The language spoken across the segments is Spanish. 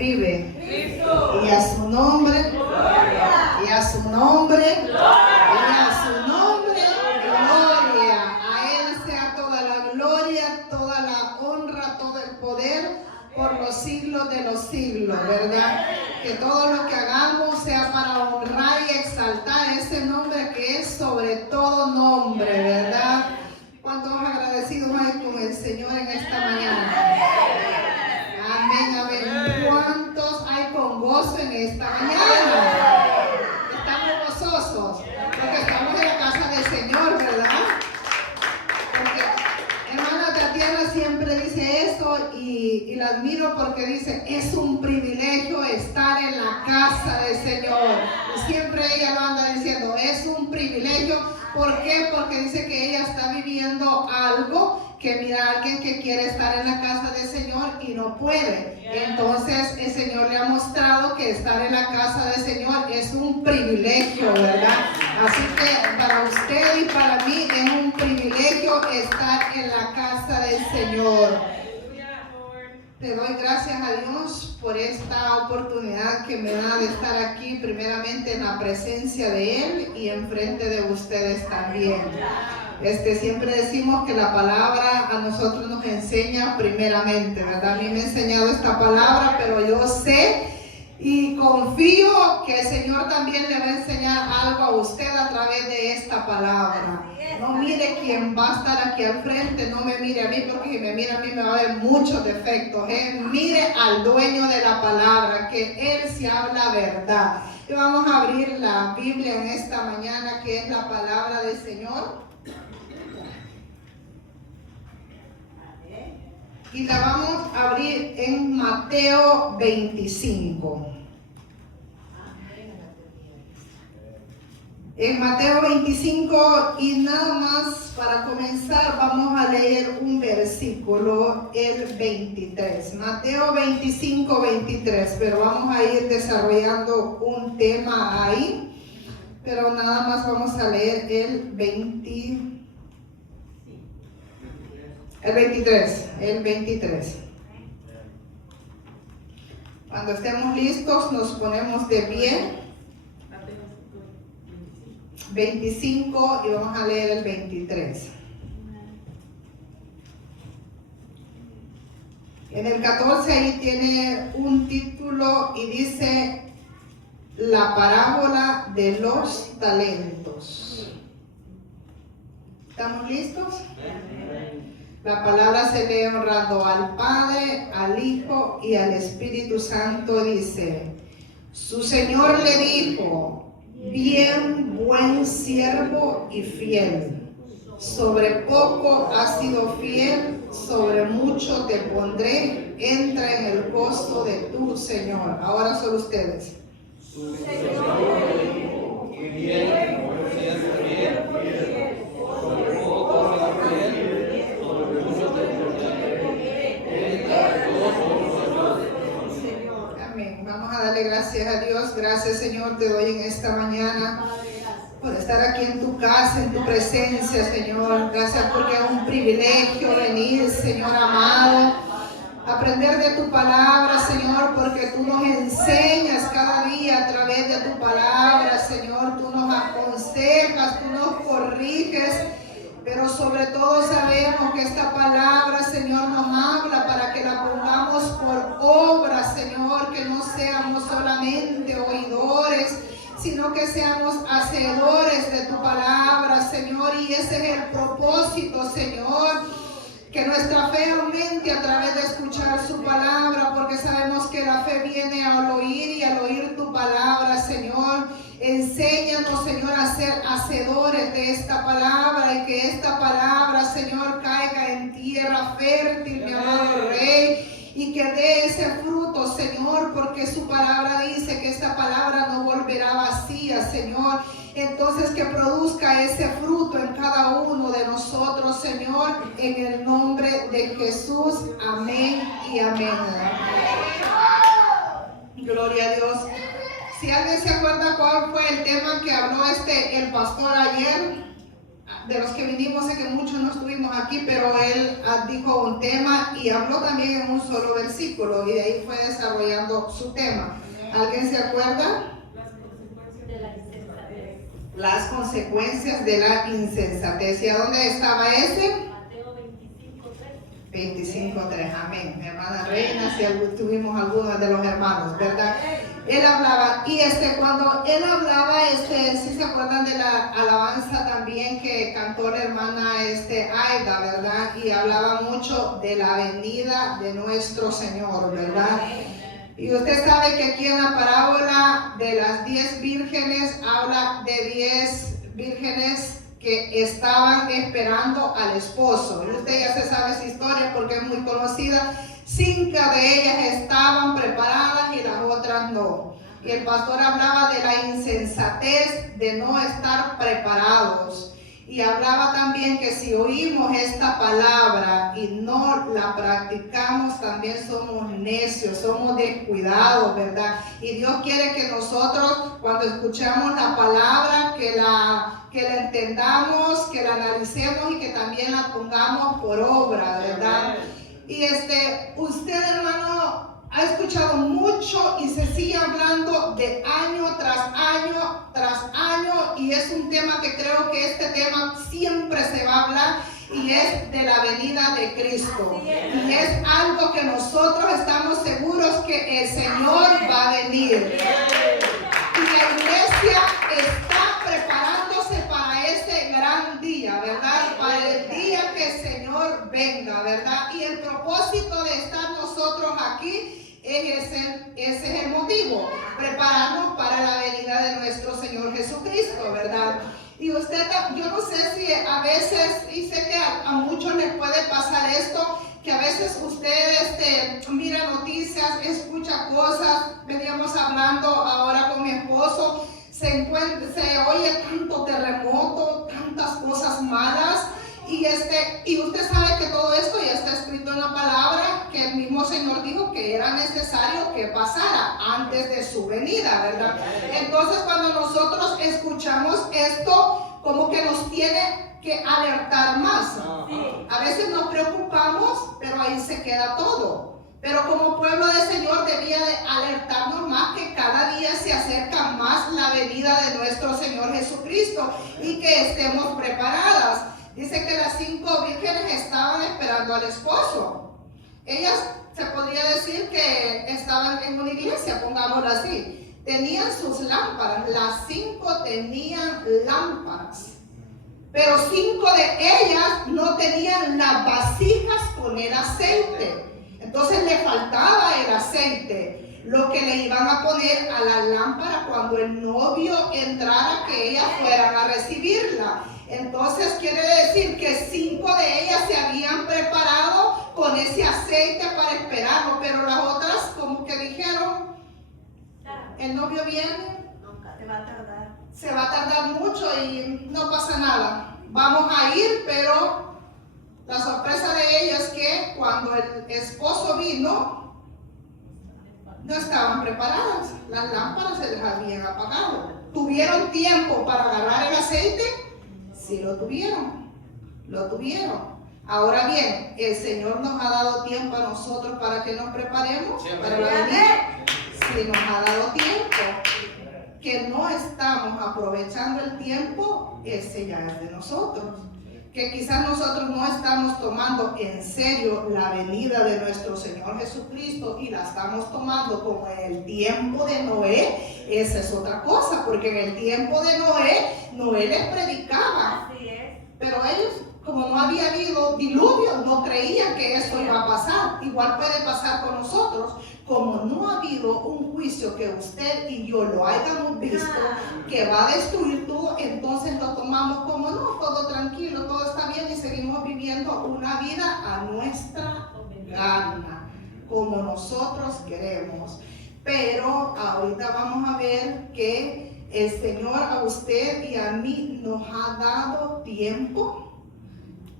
vive. Cristo. Y a su nombre, Gloria. y a su nombre, Gloria. y a su nombre, gloria. A Él sea toda la gloria, toda la honra, todo el poder por los siglos de los siglos, ¿verdad? Que todo lo que hagamos sea para honrar y exaltar ese nombre que es sobre todo nombre, ¿verdad? ¿Cuántos agradecidos hay con el Señor en esta mañana? Amén, amén. ¿Cuántos hay con gozo en esta mañana? Estamos gozosos porque estamos en la casa del Señor, ¿verdad? Porque hermana Tatiana siempre dice eso y la admiro porque dice, es un privilegio estar en la casa del Señor. Y siempre ella lo anda diciendo, es un privilegio. ¿Por qué? Porque dice que ella está viviendo algo que mira a alguien que quiere estar en la casa del Señor y no puede. Entonces el Señor le ha mostrado que estar en la casa del Señor es un privilegio, ¿verdad? Así que para usted y para mí es un privilegio estar en la casa del Señor. Te doy gracias a Dios por esta oportunidad que me da de estar aquí, primeramente en la presencia de Él y enfrente de ustedes también. Siempre decimos que la palabra a nosotros nos enseña primeramente, ¿verdad? A mí me ha enseñado esta palabra, pero yo sé y confío que el Señor también le va a enseñar algo a usted a través de esta palabra. No mire quién va a estar aquí al frente, no me mire a mí, porque si me mira a mí me va a ver muchos defectos. Mire al dueño de la palabra, que Él se habla verdad. Y vamos a abrir la Biblia en esta mañana, que es la palabra del Señor. Y la vamos a abrir en Mateo 25. En Mateo 25, y nada más para comenzar vamos a leer un versículo, el 23. Mateo 25, 23, pero vamos a ir desarrollando un tema ahí, pero nada más vamos a leer el 23. Cuando estemos listos nos ponemos de pie. 25 y vamos a leer el 23. En el 14 ahí tiene un título y dice la parábola de los talentos. ¿Estamos listos? La palabra se lee honrando al Padre, al Hijo y al Espíritu Santo. Dice, su Señor le dijo, bien, buen siervo y fiel. Sobre poco has sido fiel, sobre mucho te pondré. Entra en el gozo de tu Señor. Ahora son ustedes. Su Señor le dijo, bien, buen siervo y fiel. Sobre poco has sido fiel, sobre mucho te pondré. Entra en el gozo de tu Señor. Amén. Vamos a darle gracias a Dios. Gracias, Señor, te doy en esta mañana por estar aquí en tu casa, en tu presencia, Señor. Gracias porque es un privilegio venir, Señor amado, aprender de tu palabra, Señor, porque tú nos enseñas cada día a través de tu palabra, Señor. Tú nos aconsejas, tú nos corriges, pero sobre todo sabemos que esta palabra, Señor, nos habla para que la pongamos por obra, Señor, que no seamos solamente oidores, sino que seamos hacedores de tu palabra, Señor. Y ese es el propósito, Señor, que nuestra fe aumente a través de escuchar su palabra, porque sabemos que la fe viene al oír y al oír tu palabra, Señor. Enséñanos, Señor, a ser hacedores de esta palabra y que esta palabra, Señor, caiga en tierra fértil, mi amado Rey, y que dé ese fruto, Señor, porque su palabra dice que esta palabra no volverá vacía, Señor. Entonces que produzca ese fruto en cada uno de nosotros, Señor, en el nombre de Jesús. Amén y amén. Gloria a Dios. Si alguien se acuerda cuál fue el tema que habló el pastor ayer, de los que vinimos, sé que muchos no estuvimos aquí, pero él dijo un tema y habló también en un solo versículo y de ahí fue desarrollando su tema. ¿Alguien se acuerda? Las consecuencias de la insensatez. ¿Y a dónde estaba ese? Mateo 25:3. 25:3, amén. Mi hermana Reina, si tuvimos algunos de los hermanos, ¿verdad? Él hablaba, y cuando él hablaba, si se acuerdan de la alabanza también que cantó la hermana Aida, ¿verdad? Y hablaba mucho de la venida de nuestro Señor, ¿verdad? Y usted sabe que aquí en la parábola de las 10 vírgenes habla de 10 vírgenes que estaban esperando al esposo. Y usted ya se sabe esa historia porque es muy conocida. 5 de ellas estaban preparadas y las otras no. Y el pastor hablaba de la insensatez de no estar preparados. Y hablaba también que si oímos esta palabra y no la practicamos, también somos necios, somos descuidados, ¿verdad? Y Dios quiere que nosotros, cuando escuchamos la palabra, que la entendamos, que la analicemos y que también la pongamos por obra, ¿verdad? Y usted, hermano, ha escuchado mucho y se sigue hablando de año tras año tras año, y es un tema que creo que este tema siempre se va a hablar, y es de la venida de Cristo. Y es algo que nosotros estamos seguros que el Señor va a venir. Y la iglesia está preparándose para ese gran día, ¿verdad? Para el día que el Señor venga, ¿verdad? Y el propósito de estar nosotros aquí ese es el motivo, prepararnos para la venida de nuestro Señor Jesucristo, ¿verdad? Y usted, yo no sé si a veces, y sé que a muchos les puede pasar esto, que a veces usted mira noticias, escucha cosas. Veníamos hablando ahora con mi esposo, se oye tanto terremoto, tantas cosas malas. Y usted sabe que todo esto ya está escrito en la palabra, que el mismo Señor dijo que era necesario que pasara antes de su venida, ¿verdad? Entonces, cuando nosotros escuchamos esto, como que nos tiene que alertar más. A veces nos preocupamos, pero ahí se queda todo. Pero como pueblo del Señor debía de alertarnos más que cada día se acerca más la venida de nuestro Señor Jesucristo y que estemos preparadas. Dice que las 5 vírgenes estaban esperando al esposo. Ellas, se podría decir que estaban en una iglesia, pongámoslo así. Tenían sus lámparas, las 5 tenían lámparas. Pero 5 de ellas no tenían las vasijas con el aceite. Entonces le faltaba el aceite, lo que le iban a poner a la lámpara cuando el novio entrara, que ellas fueran a recibirla. Entonces quiere decir que 5 de ellas se habían preparado con ese aceite para esperarlo, pero las otras como que dijeron, el novio viene, se va a tardar mucho y no pasa nada, vamos a ir. Pero la sorpresa de ellas es que cuando el esposo vino, no estaban preparadas, las lámparas se les habían apagado. ¿Tuvieron tiempo para agarrar el aceite? Sí, lo tuvieron. Ahora bien, el Señor nos ha dado tiempo a nosotros para que nos preparemos para la venida. Sí, nos ha dado tiempo. Que no estamos aprovechando el tiempo, ese ya es de nosotros. Que quizás nosotros no estamos tomando en serio la venida de nuestro Señor Jesucristo y la estamos tomando como en el tiempo de Noé. Esa es otra cosa, porque en el tiempo de Noé les predicaba. Pero ellos, como no había habido diluvio, no creían que eso iba a pasar. Igual puede pasar con nosotros. Como no ha habido un juicio que usted y yo lo hayamos visto, que va a destruir todo, entonces lo tomamos como no, todo tranquilo, todo está bien, y seguimos viviendo una vida a nuestra gana, como nosotros queremos. Pero ahorita vamos a ver que el Señor a usted y a mí nos ha dado tiempo,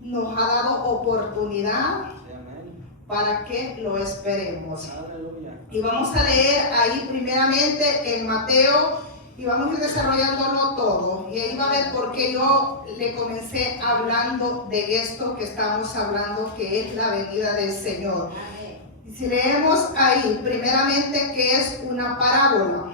nos ha dado oportunidad para que lo esperemos. Y vamos a leer ahí primeramente en Mateo, y vamos a ir desarrollándolo todo. Y ahí va a ver por qué yo le comencé hablando de esto que estamos hablando, que es la venida del Señor. Y si leemos ahí, primeramente, que es una parábola.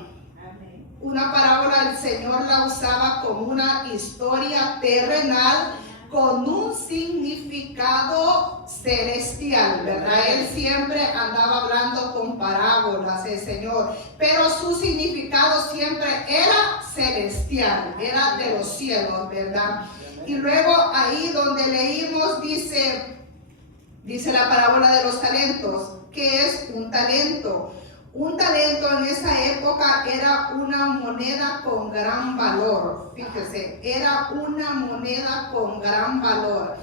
Una parábola el Señor la usaba como una historia terrenal con un significado celestial, ¿verdad? Él siempre andaba hablando con parábolas, el Señor, pero su significado siempre era celestial, era de los cielos, ¿verdad? Y luego ahí donde leímos dice la parábola de los talentos. ¿Qué es un talento? Un talento en esa época era una moneda con gran valor. Fíjese, era una moneda con gran valor.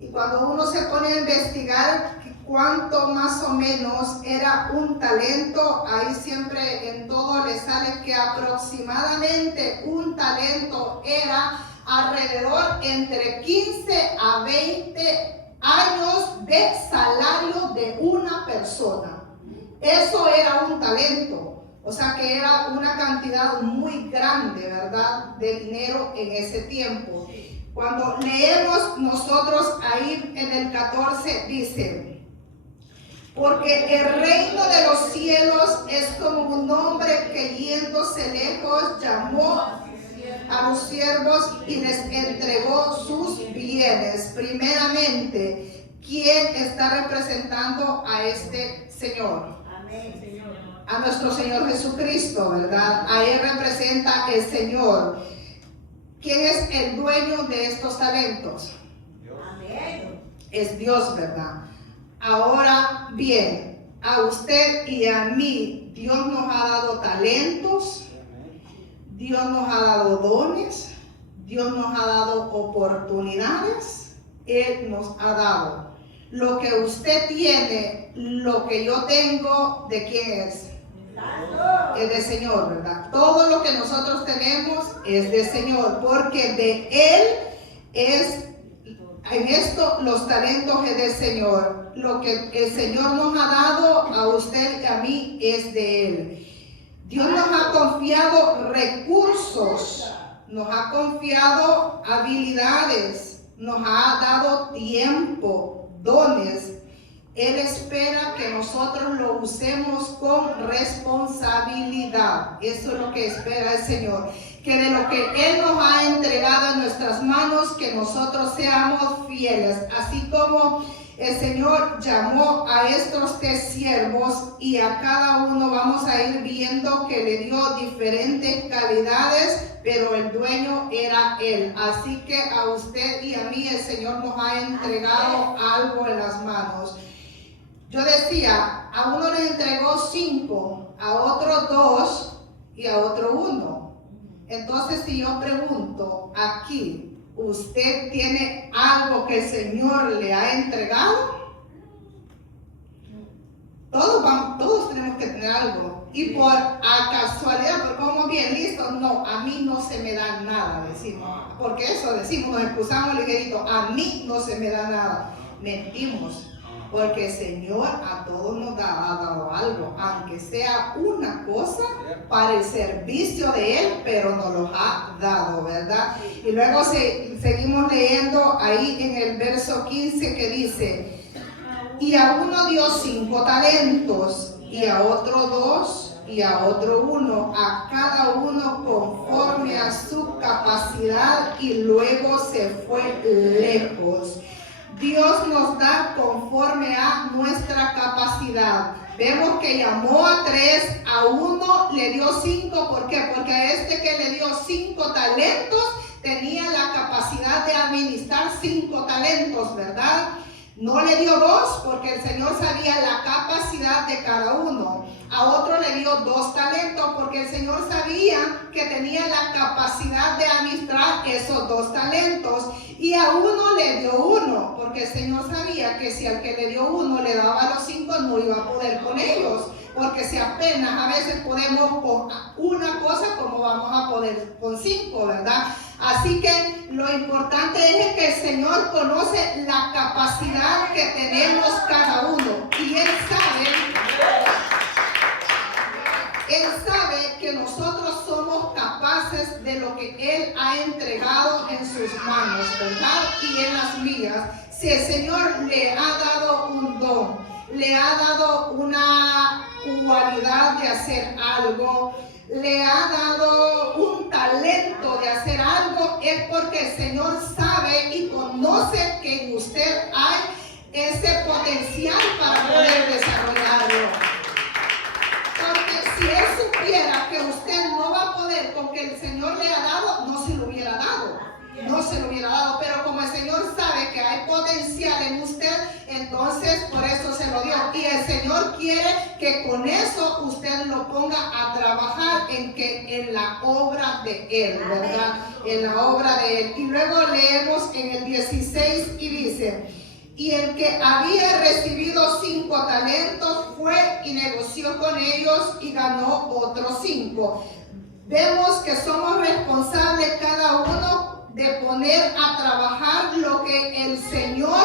Y cuando uno se pone a investigar cuánto más o menos era un talento, ahí siempre en todo le sale que aproximadamente un talento era alrededor entre 15 a 20 años de salario de una persona. Eso era un talento, o sea que era una cantidad muy grande, ¿verdad?, de dinero en ese tiempo. Cuando leemos nosotros ahí en el 14 dice: porque el reino de los cielos es como un hombre que yéndose lejos llamó a los siervos y les entregó sus bienes. Primeramente, ¿quién está representando a este Señor? A nuestro Señor Jesucristo, ¿verdad? A Él representa el Señor. ¿Quién es el dueño de estos talentos? Dios. Es Dios, ¿verdad? Ahora bien, a usted y a mí, Dios nos ha dado talentos, Dios nos ha dado dones, Dios nos ha dado oportunidades, Él nos ha dado. Lo que usted tiene, lo que yo tengo, ¿de quién es? Es del Señor, ¿verdad? Todo lo que nosotros tenemos es del Señor, porque de Él es, en esto los talentos es del Señor. Lo que el Señor nos ha dado a usted y a mí es de Él. Dios nos ha confiado recursos, nos ha confiado habilidades, nos ha dado tiempo, dones. Él espera que nosotros lo usemos con responsabilidad. Eso es lo que espera el Señor. Que de lo que Él nos ha entregado en nuestras manos, que nosotros seamos fieles. Así como el Señor llamó a estos 3 siervos y a cada uno vamos a ir viendo que le dio diferentes calidades, pero el dueño era Él. Así que a usted y a mí el Señor nos ha entregado algo en las manos. Yo decía, a uno le entregó 5, a otro 2 y a otro 1. Entonces, si yo pregunto aquí, ¿usted tiene algo que el Señor le ha entregado? Todos tenemos que tener algo. Y por casualidad, porque como bien listos, no, a mí no se me da nada, decimos. Porque eso decimos, nos excusamos ligerito, a mí no se me da nada. Mentimos. Porque el Señor a todos nos ha dado algo, aunque sea una cosa para el servicio de Él, pero nos lo ha dado, ¿verdad? Y luego seguimos leyendo ahí en el verso 15 que dice: y a uno dio 5 talentos, y a otro 2, y a otro 1, a cada uno conforme a su capacidad, y luego se fue lejos. Dios nos da conforme a nuestra capacidad. Vemos que llamó a 3, a uno le dio 5. ¿Por qué? Porque a este que le dio 5 talentos tenía la capacidad de administrar 5 talentos, ¿verdad? No le dio 2 porque el Señor sabía la capacidad de cada uno. A otro le dio 2 talentos porque el Señor sabía que tenía la capacidad de administrar esos 2 talentos. Y a uno le dio 1 porque el Señor sabía que si al que le dio 1 le daba los 5 no iba a poder con ellos. Porque si apenas a veces podemos con una cosa, como vamos a poder con 5, ¿verdad? Así que lo importante es que el Señor conoce la capacidad que tenemos cada uno. Y Él sabe que nosotros somos capaces de lo que Él ha entregado en sus manos, ¿verdad? Y en las mías. Si el Señor le ha dado un don, le ha dado una cualidad de hacer algo, le ha dado un talento de hacer algo, es porque el Señor sabe y conoce que en usted hay ese potencial para poder desarrollarlo. Porque si Él supiera que usted no va a poder con que el Señor le ha dado, no se lo hubiera dado. No se lo hubiera dado, pero como el Señor sabe que hay potencial en usted, entonces por eso se lo dio. Y el Señor quiere que con eso usted lo ponga a trabajar en la obra de Él, ¿verdad? En la obra de Él. Y luego leemos en el 16 y dice: y el que había recibido 5 talentos fue y negoció con ellos y ganó otros 5. Vemos que somos responsables cada uno de poner a trabajar lo que el Señor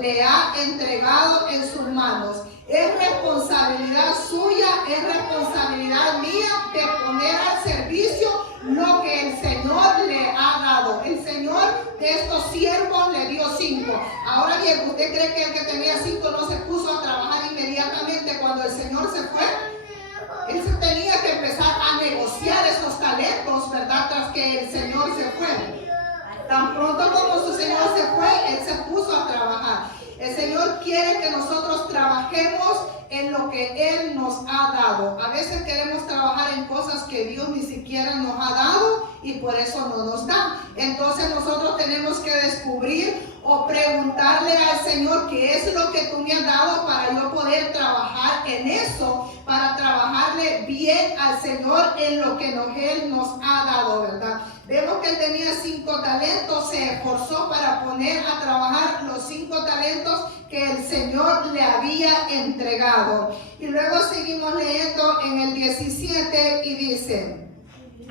le ha entregado en sus manos. Es responsabilidad suya, es responsabilidad mía de poner al servicio lo que el Señor le ha dado. El Señor de estos siervos le dio 5. Ahora bien, ¿usted cree que el que tenía 5 no se puso a trabajar inmediatamente cuando el Señor se fue? Él se tenía que empezar a negociar esos talentos, ¿verdad? Tras que el Señor se fue. Tan pronto como su Señor se fue, Él se puso a trabajar. El Señor quiere que nosotros trabajemos en lo que Él nos ha dado. A veces queremos trabajar en cosas que Dios ni siquiera nos ha dado y por eso no nos da. Entonces nosotros tenemos que descubrir o preguntarle al Señor qué es lo que tú me has dado para yo poder trabajar en eso, para trabajarle bien al Señor en lo que Él nos ha dado, ¿verdad? Vemos que él tenía 5 talentos, se esforzó para poner a trabajar los 5 talentos que el Señor le había entregado. Y luego seguimos leyendo en el 17 y dice: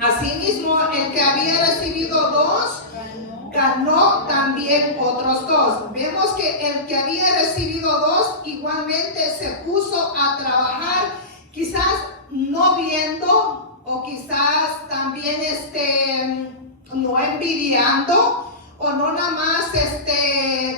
asimismo, el que había recibido 2, ganó también otros 2. Vemos que el que había recibido 2 igualmente se puso a trabajar, quizás no viendo, o quizás también no envidiando, o no nada más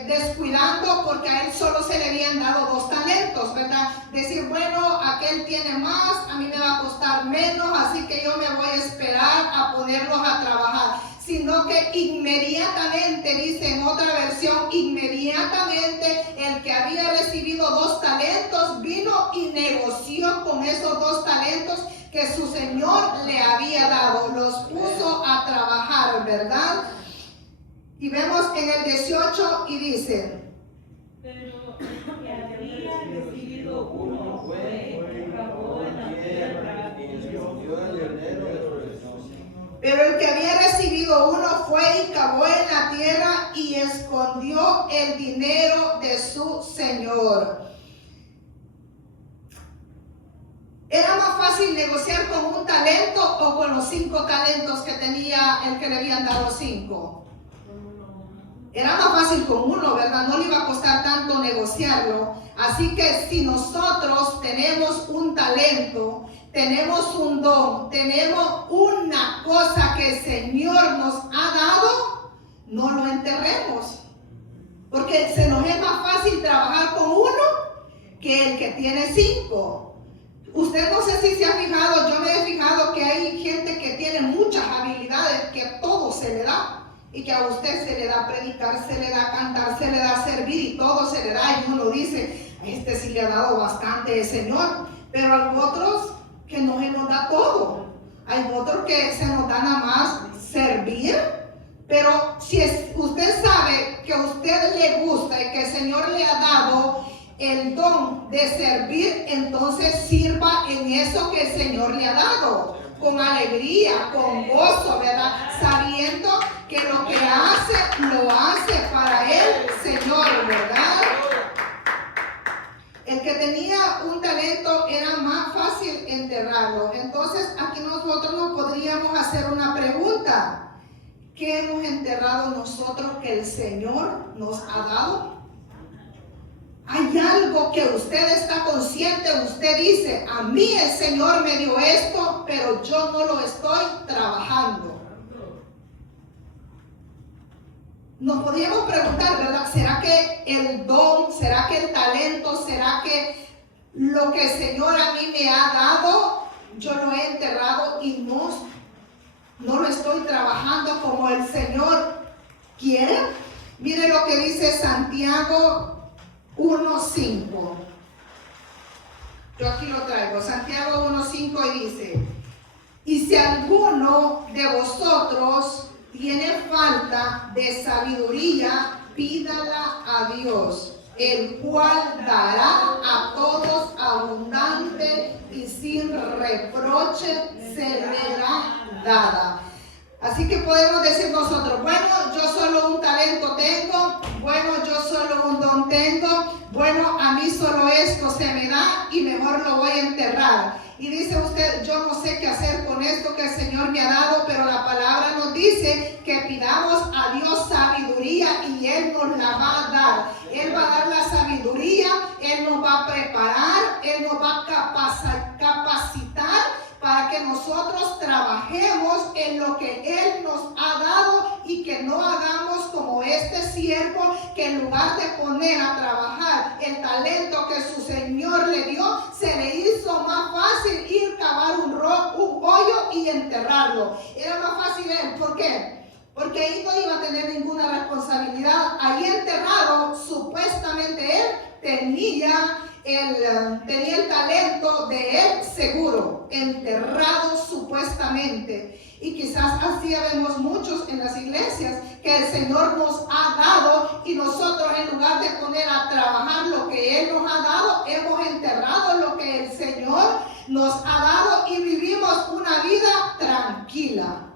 descuidando porque a él solo se le habían dado 2 talentos, ¿verdad? Decir, bueno, aquel tiene más, a mí me va a costar menos, así que yo me voy a esperar a ponerlos a trabajar. Sino que inmediatamente, dice en otra versión, inmediatamente el que había recibido 2 talentos vino y negoció con esos 2 talentos que su Señor le había dado. Los puso a trabajar, ¿verdad? Y vemos en el 18 y dice: pero el que había recibido 1 fue y acabó en la tierra y escondió el dinero de su Señor. Pero el que había recibido 1 fue y cavó en la tierra y escondió el dinero de su Señor. ¿Era más fácil negociar con un talento o con los 5 talentos que tenía el que le habían dado 5? Era más fácil con uno, ¿verdad? No le iba a costar tanto negociarlo. Así que si nosotros tenemos un talento, tenemos un don, tenemos una cosa que el Señor nos ha dado, no lo enterremos. Porque se nos es más fácil trabajar con uno que el que tiene 5. Usted no sé si se ha fijado, yo me he fijado que hay gente que tiene muchas habilidades, que a todo se le da. Y que a usted se le da predicar, se le da cantar, se le da servir y todo se le da. Y uno dice, sí le ha dado bastante el Señor. Pero hay otros que no se nos da todo. Hay otros que se nos da nada más servir. Pero si usted sabe que a usted le gusta y que el Señor le ha dado el don de servir, entonces sirva en eso que el Señor le ha dado. Con alegría, con gozo, ¿verdad? Sabiendo que lo que hace, lo hace para el Señor, ¿verdad? El que tenía un talento era más fácil enterrarlo. Entonces, aquí nosotros nos podríamos hacer una pregunta. ¿Qué hemos enterrado nosotros que el Señor nos ha dado? Hay algo que usted está consciente, usted dice, a mí el Señor me dio esto, pero yo no lo estoy trabajando. nos podríamos preguntar, ¿verdad? ¿Será que el don, será que el talento, será que lo que el Señor a mí me ha dado, yo lo he enterrado y no lo estoy trabajando como el Señor quiere? Mire lo que dice Santiago 1:5. Yo aquí lo traigo, Santiago 1:5, y dice: y si alguno de vosotros tiene falta de sabiduría, pídala a Dios, el cual dará a todos abundante y sin reproche será dada. Así que podemos decir nosotros, bueno, yo solo un talento tengo, bueno, yo solo un don tengo, bueno, a mí solo esto se me da y mejor lo voy a enterrar. Y dice usted, yo no sé qué hacer con esto que el Señor me ha dado, pero la palabra nos dice que pidamos a Dios sabiduría y Él nos la va a dar. Él va a dar la sabiduría, Él nos va a preparar, Él nos va a capacitar para que nosotros trabajemos en lo que Él nos ha dado y que no hagamos como este siervo, que en lugar de poner a trabajar el talento que su Señor le dio, se le hizo más fácil ir cavar un hoyo y enterrarlo. Era más fácil él. ¿Por qué? Porque ahí no iba a tener ninguna responsabilidad. Ahí enterrado, supuestamente él tenía el talento de él seguro, enterrado supuestamente. Y quizás así vemos muchos en las iglesias, que el Señor nos ha dado y nosotros, en lugar de poner a trabajar lo que Él nos ha dado, hemos enterrado lo que el Señor nos ha dado y vivimos una vida tranquila.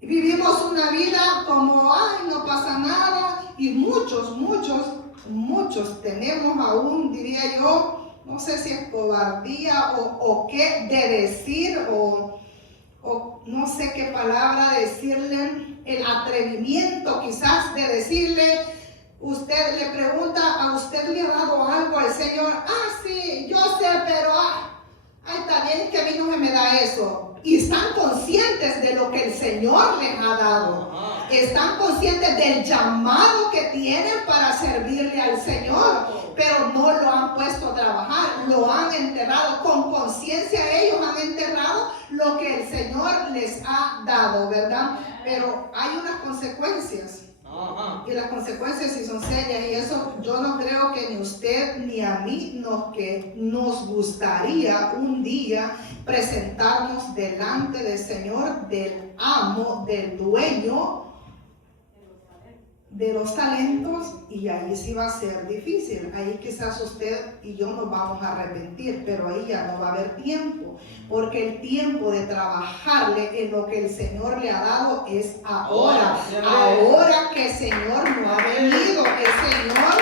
Vivimos una vida como, ay, no pasa nada. Y muchos tenemos aún, diría yo, no sé si es cobardía o qué de decir, o no sé qué palabra decirle, el atrevimiento quizás de decirle, usted le pregunta, ¿a usted le ha dado algo al Señor? Ah, sí, yo sé, pero está bien que a mí no me da eso. Y están conscientes de lo que el Señor les ha dado. Están conscientes del llamado que tienen para servirle al Señor, pero no lo han puesto a trabajar, lo han enterrado. Con conciencia ellos han enterrado lo que el Señor les ha dado, ¿verdad? Pero hay unas consecuencias. Y las consecuencias sí son serias, y eso yo no creo que ni usted ni a mí nos gustaría un día presentarnos delante del Señor, del amo, del dueño de los talentos, y ahí sí va a ser difícil. Ahí quizás usted y yo nos vamos a arrepentir, pero ahí ya no va a haber tiempo, porque el tiempo de trabajarle en lo que el Señor le ha dado es ahora. Ahora que el Señor no ha venido, el Señor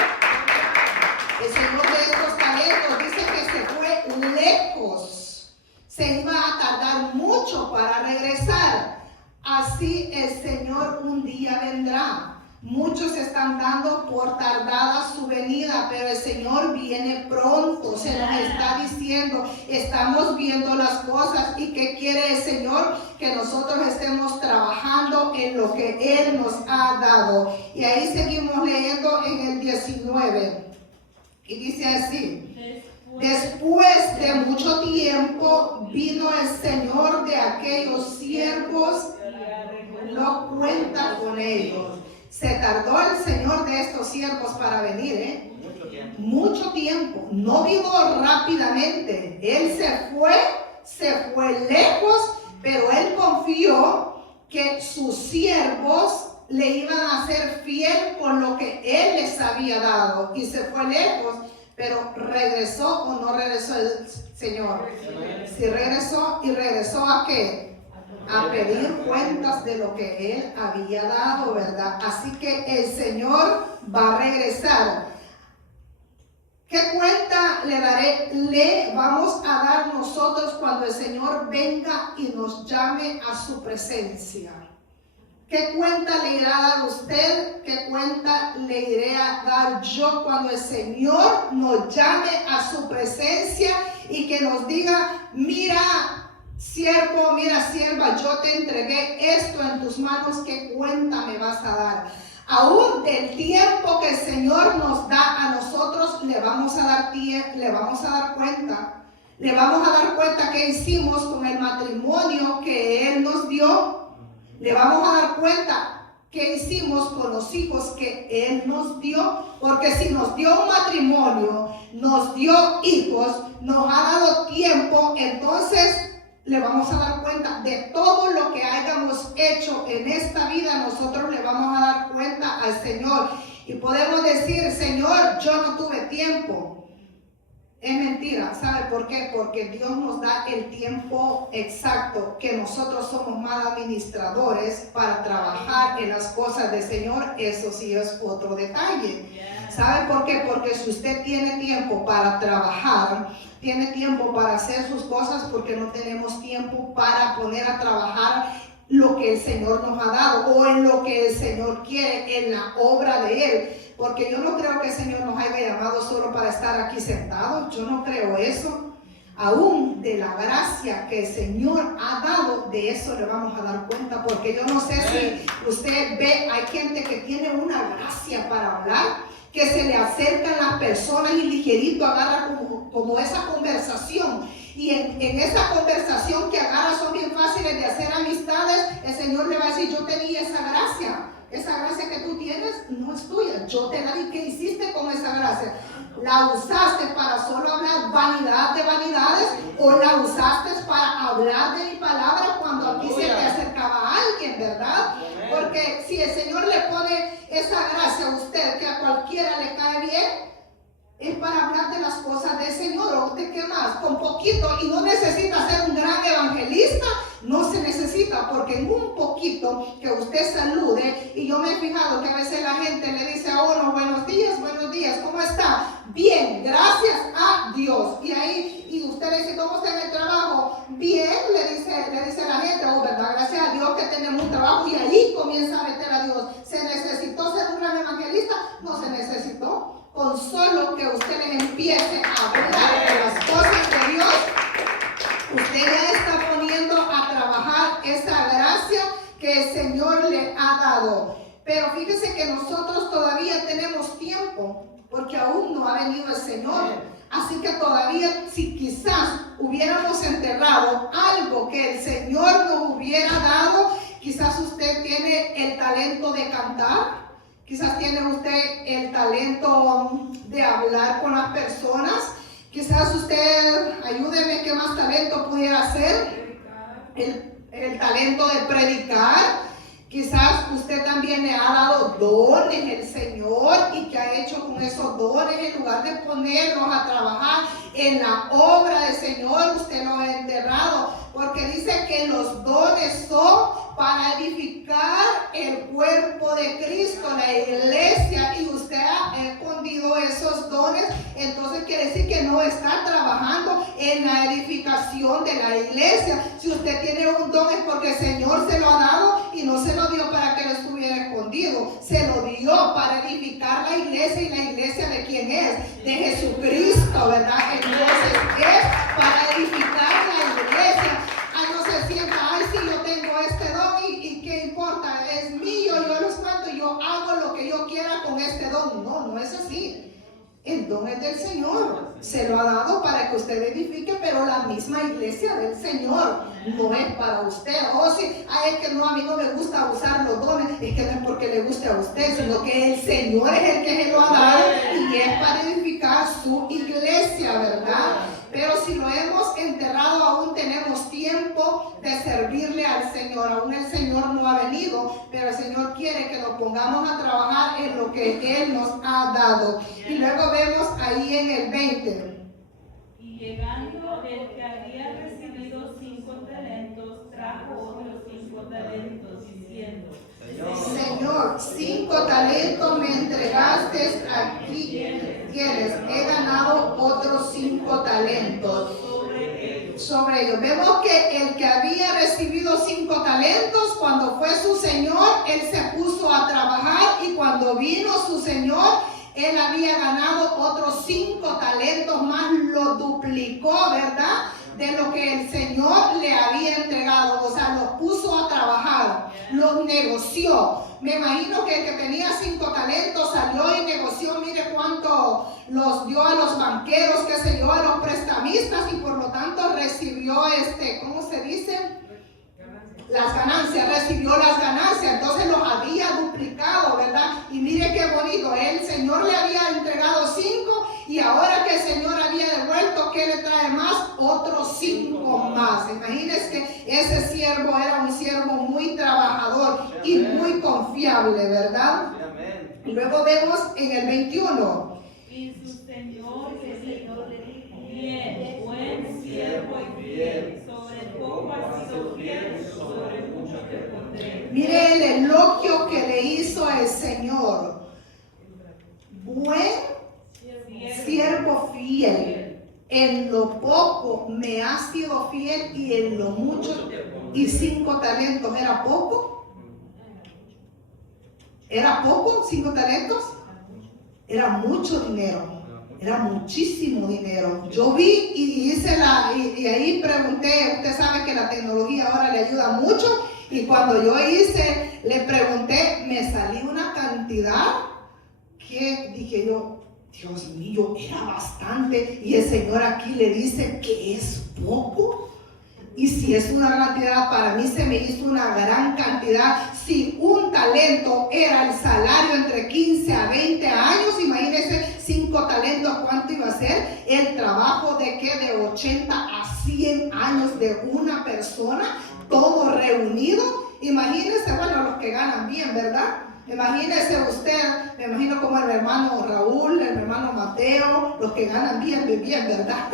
de estos talentos dice que se fue lejos, se iba a tardar mucho para regresar. Así el Señor un día vendrá. Muchos están dando por tardada su venida, pero el Señor viene pronto. Se nos está diciendo, estamos viendo las cosas. ¿Y qué quiere el Señor? Que nosotros estemos trabajando en lo que Él nos ha dado. Y ahí seguimos leyendo en el 19. Y dice así: después de mucho tiempo vino el Señor de aquellos siervos, no cuenta con ellos. Se tardó el Señor de estos siervos para venir, Mucho tiempo. No vino rápidamente. Él se fue lejos, pero Él confió que sus siervos le iban a ser fiel con lo que Él les había dado. Y se fue lejos, pero ¿regresó o no regresó el Señor? Sí regresó. ¿Y regresó a qué? A pedir cuentas de lo que Él había dado, ¿verdad? Así que el Señor va a regresar. ¿Qué cuenta le vamos a dar nosotros cuando el Señor venga y nos llame a su presencia? ¿Qué cuenta le irá a dar usted? ¿Qué cuenta le iré a dar yo cuando el Señor nos llame a su presencia y que nos diga, mira, siervo, mira, sierva, yo te entregué esto en tus manos, ¿qué cuenta me vas a dar? Aún del tiempo que el Señor nos da a nosotros, le vamos a dar cuenta. Le vamos a dar cuenta qué hicimos con el matrimonio que Él nos dio. Le vamos a dar cuenta qué hicimos con los hijos que Él nos dio. Porque si nos dio un matrimonio, nos dio hijos, nos ha dado tiempo, entonces le vamos a dar cuenta de todo lo que hayamos hecho en esta vida. Nosotros le vamos a dar cuenta al Señor. Y podemos decir, Señor, yo no tuve tiempo. Es mentira, ¿sabe por qué? Porque Dios nos da el tiempo exacto, que nosotros somos mal administradores para trabajar en las cosas del Señor. Eso sí es otro detalle. ¿Sabe por qué? Porque si usted tiene tiempo para trabajar, tiene tiempo para hacer sus cosas, porque no tenemos tiempo para poner a trabajar lo que el Señor nos ha dado o en lo que el Señor quiere, en la obra de Él. Porque yo no creo que el Señor nos haya llamado solo para estar aquí sentados. Yo no creo eso. Aún de la gracia que el Señor ha dado, de eso le vamos a dar cuenta. Porque yo no sé si usted ve, hay gente que tiene una gracia para hablar, que se le acercan las personas y ligerito agarra como esa conversación. Y en esa conversación que agarra son bien fáciles de hacer amistades. El Señor le va a decir, yo te di esa gracia. Esa gracia que tú tienes no es tuya. Yo te la di. ¿Qué hiciste con esa gracia? ¿La usaste para solo hablar vanidad de vanidades? ¿O la usaste para hablar de mi palabra cuando aquí se te acercaba alguien, verdad? Porque si el Señor le pone esa gracia a usted, que a cualquiera le cae bien, es para hablar de las cosas del Señor. ¿O de qué más? Con poquito. Y no necesita ser un gran evangelista. No se necesita, porque en un poquito que usted salude, y yo me he fijado que a veces la gente le dice a uno, buenos días, ¿cómo está? Bien, gracias a Dios. Y usted le dice, ¿cómo está en el trabajo? Bien, le dice la gente, oh, verdad, gracias a Dios que tenemos un trabajo, y ahí comienza a meter a Dios. ¿Se necesitó ser un gran evangelista? No se necesitó. Con solo que usted les empiece a hablar de las cosas de Dios, usted ya está poniendo a trabajar esa gracia que el Señor le ha dado. Pero fíjese que nosotros todavía tenemos tiempo, porque aún no ha venido el Señor. Así que todavía, si quizás hubiéramos enterrado algo que el Señor nos hubiera dado, quizás usted tiene el talento de cantar. Quizás tiene usted el talento de hablar con las personas. Quizás usted, ayúdeme, ¿qué más talento pudiera hacer? El talento de predicar. Quizás usted también le ha dado dones el Señor, y que ha hecho con esos dones, en lugar de ponerlos a trabajar en la obra del Señor, usted los ha enterrado. Porque dice que los dones son para edificar el cuerpo de Cristo, la iglesia, y usted ha escondido esos dones. Entonces quiere decir que no está trabajando en la edificación de la iglesia. Si usted tiene un don es porque el Señor se lo ha dado, y no se lo dio para que lo estuviera escondido. Se lo dio para edificar la iglesia. ¿Y la iglesia de quién es? De Jesucristo, ¿verdad? Entonces es para edificar la iglesia. No se sienta, ay, sí, yo tengo este don y qué importa, es mío, yo los cuento, yo hago lo que yo quiera con este don. No es así. El don es del Señor, se lo ha dado para que usted edifique, pero la misma iglesia del Señor, no es para usted. Oh, sí, ay, es que no, a mí no me gusta usar los dones. Es que no es porque le guste a usted, sino que el Señor es el que se lo ha dado, y es para edificar su iglesia, ¿verdad? Pero si lo hemos enterrado, aún tenemos tiempo de servirle al Señor. Aún el Señor no ha venido, pero el Señor quiere que nos pongamos a trabajar en lo que Él nos ha dado. Y luego vemos ahí en el 20. Y llegando el que había recibido 5 talentos, trajo otros 5 talentos, diciendo: Señor, 5 talentos me entregaste, aquí tienes, he ganado otros 5 talentos. Sobre ellos. Vemos que el que había recibido 5 talentos, cuando fue su Señor, él se puso a trabajar, y cuando vino su Señor, él había ganado otros 5 talentos más, lo duplicó, ¿verdad? De lo que el Señor le había entregado. O sea, los puso a trabajar, los negoció. Me imagino que el que tenía 5 talentos salió y negoció, mire cuánto los dio a los banqueros, qué sé yo, a los prestamistas, y por lo tanto recibió ¿cómo se dice? Las ganancias, recibió las ganancias, entonces los había duplicado, ¿verdad? Y mire qué bonito, el Señor le había entregado 5 y ahora que el Señor había devuelto, ¿qué le trae más? Otros 5 más. Imagínense que ese siervo era un siervo muy trabajador y muy confiable, ¿verdad? Y luego vemos en el 21. Y su Señor le dijo, bien, buen siervo y fiel, sobre poco has sido fiel, sobre mucho te pondré. Mire el elogio que le hizo el Señor. Buen siervo fiel, en lo poco me has sido fiel y en lo mucho, y 5 talentos, ¿era poco? ¿Era poco? 5 talentos. Era mucho dinero, era muchísimo dinero. Yo vi y hice y ahí pregunté, usted sabe que la tecnología ahora le ayuda mucho, y cuando yo le pregunté, me salió una cantidad que dije yo, Dios mío, era bastante, y el Señor aquí le dice que es poco. Y si es una cantidad, para mí se me hizo una gran cantidad. Si un talento era el salario entre 15 a 20 años, imagínense 5 talentos, ¿cuánto iba a ser? El trabajo de de 80 a 100 años de una persona, todo reunido. Imagínense, bueno, los que ganan bien, ¿verdad? Imagínese usted, me imagino como el hermano Raúl, el hermano Mateo, los que ganan bien, ¿verdad?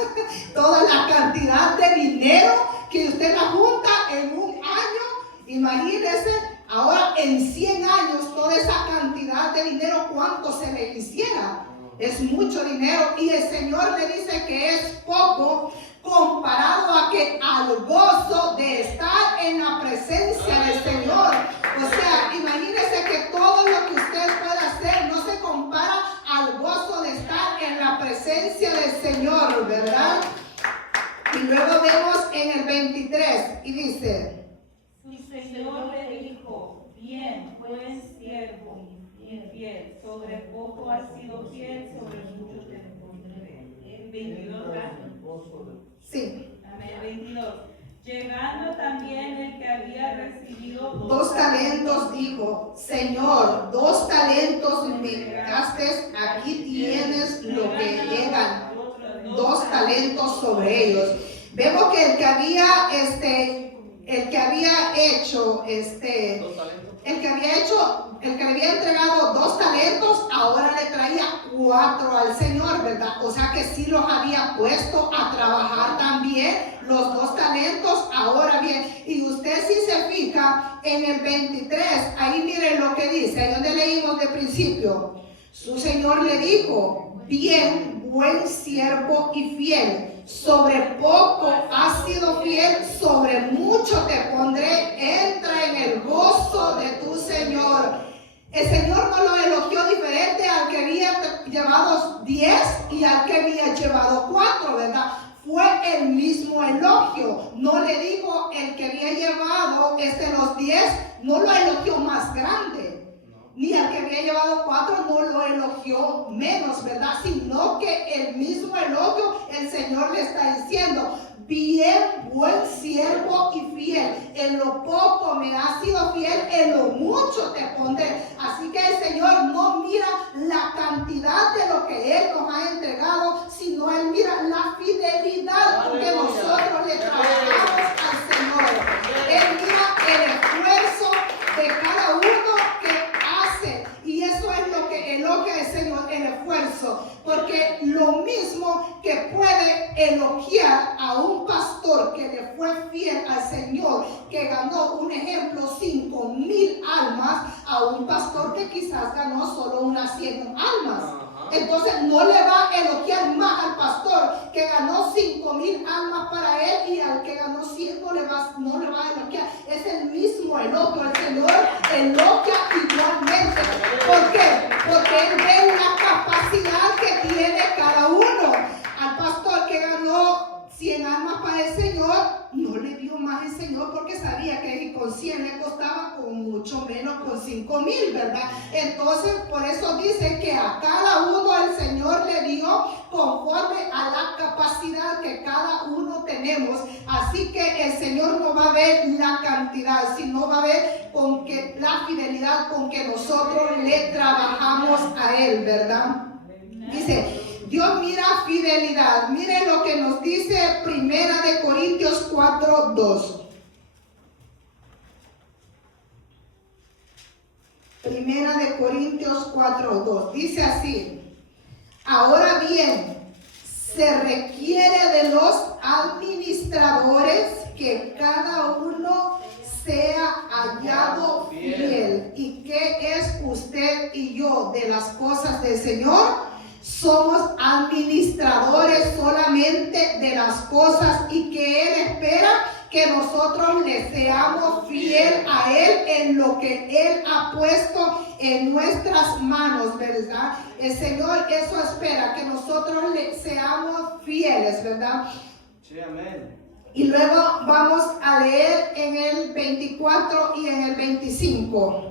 Toda la cantidad de dinero que usted la junta en un año, imagínese, ahora en 100 años, toda esa cantidad de dinero, ¿cuánto se le hiciera? Es mucho dinero, y el Señor le dice que es poco comparado a que al gozo de estar en la presencia del Señor. O sea, imagínese que todo lo que usted pueda hacer no se compara al gozo de estar en la presencia del Señor, ¿verdad? Y luego vemos en el 23 y dice: Su Señor le dijo, bien, buen siervo y fiel, sobre poco has sido fiel, sobre mucho te pondré. 22 años. Sí. Amén. 22. Llegando también el que había recibido 2 talentos, dijo: Señor, 2 talentos me dejaste, aquí tienes lo que eran 2 talentos sobre ellos. Vemos que el que había entregado 2 talentos, ahora le traía 4 al Señor, ¿verdad? O sea que sí los había puesto a trabajar también los 2 talentos. Ahora bien, y usted si se fija en el 23, ahí miren lo que dice, ahí donde leímos de principio. Su Señor le dijo: bien, buen siervo y fiel, sobre poco has sido fiel, sobre mucho te pondré, entra en el gozo de tu Señor. El Señor no lo elogió diferente al que había llevado 10 y al que había llevado 4, ¿verdad? Fue el mismo elogio. No le dijo el que había llevado los 10, no lo elogió más grande. Ni al que había llevado 4 no lo elogió menos, ¿verdad? Sino que el mismo elogio el Señor le está diciendo: bien, buen siervo y fiel, en lo poco me has sido fiel, en lo mucho te pondré. Así que el Señor no mira la cantidad de lo que Él nos ha entregado, sino Él mira la fidelidad que nosotros le trabajamos al Señor. Él mira el esfuerzo de cada uno que hace, y eso es lo que elogia el Señor, el esfuerzo, porque lo mismo que puede elogiar a un pastor que le fue fiel al Señor, que ganó, un ejemplo, 5,000 almas, a un pastor que quizás ganó solo unas 100 almas. Entonces no le va a elogiar más al pastor que ganó 5,000 almas para él, y al que ganó 100 no le va a elogiar. Es el mismo elogio. El Señor elogia igualmente. ¿Por qué? Porque Él ve la capacidad que tiene cada uno. Al pastor que ganó 100 almas más para el Señor, no le dio más el Señor porque sabía que con 100 le costaba con mucho menos, con 5,000, ¿verdad? Entonces, por eso dice que a cada uno el Señor le dio conforme a la capacidad que cada uno tenemos. Así que el Señor no va a ver la cantidad, sino va a ver con que la fidelidad con que nosotros le trabajamos a Él, ¿verdad? Dice, Dios mira fidelidad. Miren lo que nos dice 1 Corintios 4:2. 1 Corintios 4:2. Dice así: ahora bien, se requiere de los administradores que cada uno sea hallado fiel. ¿Y qué es usted y yo de las cosas del Señor? Somos administradores solamente de las cosas, y que Él espera que nosotros le seamos fiel a Él en lo que Él ha puesto en nuestras manos, ¿verdad? El Señor eso espera, que nosotros le seamos fieles, ¿verdad? Sí, amén. Y luego vamos a leer en el 24 y en el 25.